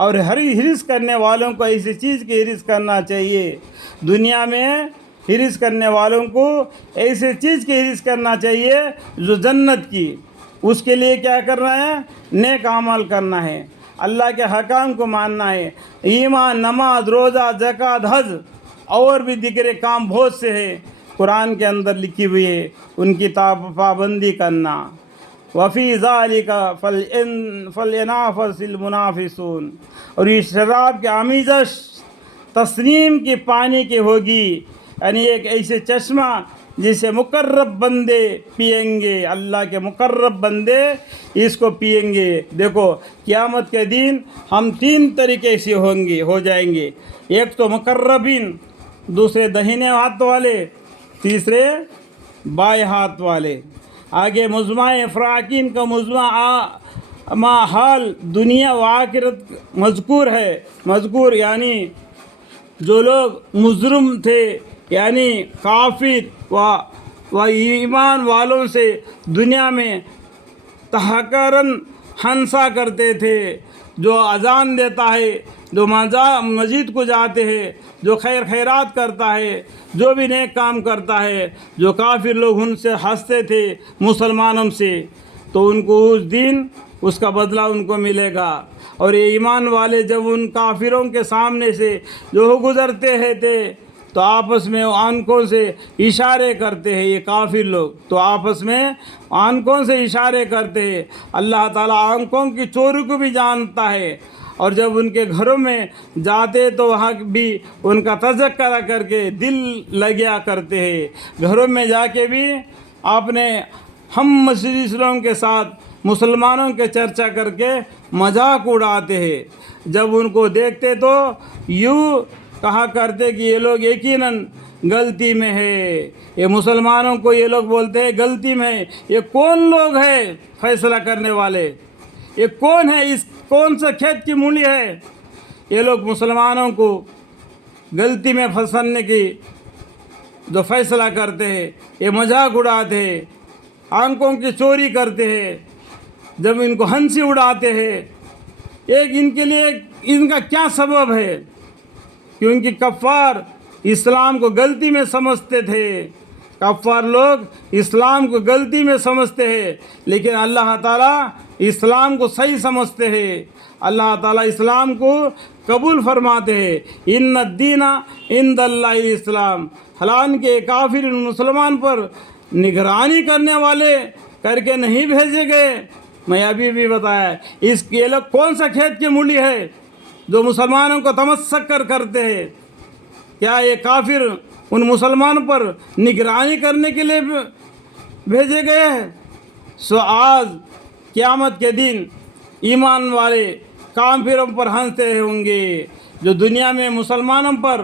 اور ہر حرص کرنے والوں کو ایسی چیز کی حرص کرنا چاہیے، دنیا میں حرص کرنے والوں کو ایسی چیز کی حرص کرنا چاہیے جو جنت کی، اس کے لیے کیا کرنا ہے؟ نیک اعمال کرنا ہے، اللہ کے حکام کو ماننا ہے، ایمان، نماز، روزہ، زکوٰۃ، حج اور بھی دیگر کام بہت سے ہیں قرآن کے اندر لکھی ہوئی ہے، ان کی پابندی کرنا۔ وفی ذالک فلیتنافس المنافسون، اور یہ شراب کی آمیزش تسنیم کی پانی کی ہوگی، یعنی ایک ایسے چشمہ جسے مقرب بندے پئیں گے، اللہ کے مقرب بندے اس کو پئیں گے۔ دیکھو قیامت کے دن ہم 3 طریقے سے ہو جائیں گے، ایک تو مقربین، دوسرے دہینے ہاتھ والے، تیسرے بائیں ہاتھ والے۔ آگے مجمع فراقین کا مجمع حال دنیا و آخرت مذکور یعنی جو لوگ مجرم تھے، یعنی کافر و ایمان والوں سے دنیا میں تحقیراً ہنسا کرتے تھے، جو اذان دیتا ہے، جو مسجد کو جاتے ہیں، جو خیرات کرتا ہے، جو بھی نیک کام کرتا ہے، جو کافر لوگ ان سے ہنستے تھے مسلمانوں سے، تو ان کو اس دن اس کا بدلہ ان کو ملے گا۔ اور یہ ایمان والے جب ان کافروں کے سامنے سے جو گزرتے تھے تو آپس میں آنکھوں سے اشارے کرتے ہیں، یہ کافر لوگ تو آپس میں آنکھوں سے اشارے کرتے ہیں۔ اللہ تعالیٰ آنکھوں کی چوری کو بھی جانتا ہے، اور جب ان کے گھروں میں جاتے تو وہاں بھی ان کا تذکرہ کر کے دل لگیا کرتے ہیں، گھروں میں جا کے بھی اپنے ہم مسلموں کے ساتھ مسلمانوں کے چرچا کر کے مذاق اڑاتے ہیں۔ جب ان کو دیکھتے تو یوں کہا کرتے کہ یہ لوگ یقیناً غلطی میں ہے، یہ مسلمانوں کو یہ لوگ بولتے ہیں غلطی میں، یہ کون لوگ ہیں فیصلہ کرنے والے، یہ کون ہے، اس کون سا کھیت کی مولی ہے؟ یہ لوگ مسلمانوں کو غلطی میں پھنسانے کی جو فیصلہ کرتے ہیں، یہ مذاق اڑاتے ہیں، آنکھوں کی چوری کرتے ہیں، جب ان کو ہنسی اڑاتے ہیں۔ ایک ان کے لیے ان کا کیا سبب ہے؟ کیونکہ کفار اسلام کو غلطی میں سمجھتے تھے، کفار لوگ اسلام کو غلطی میں سمجھتے ہیں، لیکن اللہ تعالیٰ اسلام کو صحیح سمجھتے ہیں، اللہ تعالیٰ اسلام کو قبول فرماتے ہیں۔ ان الدین عند اللہ الاسلام، حالانکہ کافر مسلمان پر نگرانی کرنے والے کر کے نہیں بھیجے گئے۔ میں ابھی بھی بتایا یہ لوگ کون سا کھیت کی مولی ہے جو مسلمانوں کو تمسک کرتے ہیں؟ کیا یہ کافر ان مسلمانوں پر نگرانی کرنے کے لیے بھیجے گئے ہیں؟ سو آج قیامت کے دن ایمان والے کافروں پر ہنستے ہوں گے، جو دنیا میں مسلمانوں پر،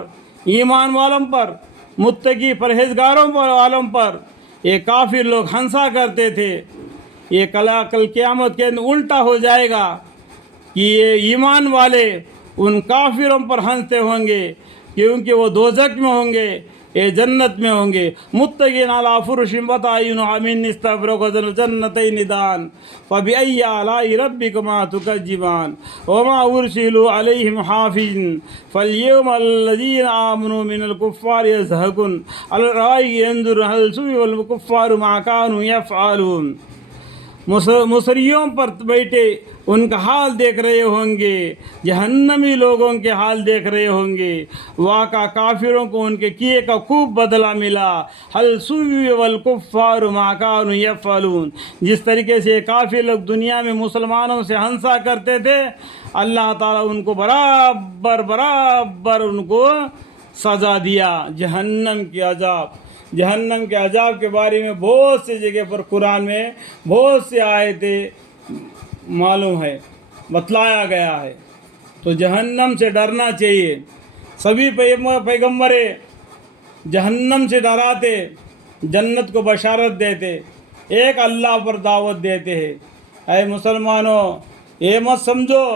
ایمان والوں پر، متقی پرہیزگاروں والوں پر یہ کافر لوگ ہنسا کرتے تھے، یہ کل قیامت کے دن الٹا ہو جائے گا کہ یہ ایمان والے ان کافروں پر ہنستے ہوں گے، کیونکہ وہ دوزخ میں ہوں گے، یہ جنت میں ہوں گے۔ متقین علی فرش بطائنها من استبرق الجنتین دان فبأي آلاء ربكما تكذبان وما أرسلوا عليهم حافظ فاليوم الذين آمنوا من الكفار يضحكون على الأرائك ينظرون هل ثوب الكفار ما كانوا يفعلون۔ مصریوں پر بیٹھے ان کا حال دیکھ رہے ہوں گے، جہنمی لوگوں کے حال دیکھ رہے ہوں گے، واقع کافروں کو ان کے کیے کا خوب بدلہ ملا۔ حل ثوب الکفار ما كانوا يفعلون، جس طریقے سے کافر لوگ دنیا میں مسلمانوں سے ہنسا کرتے تھے، اللہ تعالیٰ ان کو برابر ان کو سزا دیا۔ جہنم کے عذاب کے بارے میں بہت سی جگہ پر قرآن میں بہت سے آیتیں معلوم ہے، بتلایا گیا ہے۔ تو جہنم سے ڈرنا چاہیے۔ سبھی پیغمبر جہنم سے ڈراتے، جنت کو بشارت دیتے، ایک اللہ پر دعوت دیتے ہیں۔ اے مسلمانوں، یہ مت سمجھو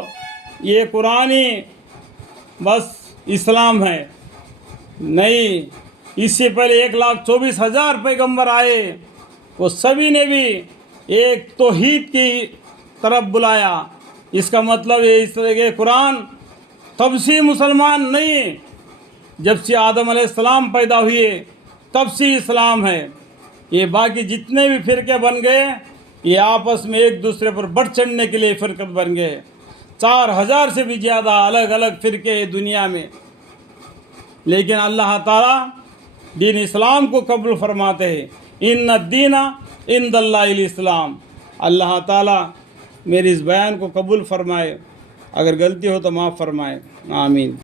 یہ قرآنی بس اسلام ہے، نہیں، اس سے پہلے 1,24,000 پیغمبر آئے، وہ سبھی نے بھی ایک توحید کی طرف بلایا، اس کا مطلب یہ اس طرح کہ قرآن تب سے مسلمان نہیں ہے، جب سے آدم علیہ السلام پیدا ہوئے تب سے اسلام ہے۔ یہ باقی جتنے بھی فرقے بن گئے یہ آپس میں ایک دوسرے پر بڑھ چڑھنے کے لیے فرقے بن گئے۔ 4000 سے بھی زیادہ الگ الگ فرقے ہیں دنیا میں، لیکن اللہ تعالیٰ دین اسلام کو قبول فرماتے ہیں۔ ان الدین عند اللہ الاسلام۔ اللہ تعالیٰ میری اس بیان کو قبول فرمائے، اگر غلطی ہو تو معاف فرمائے، آمین۔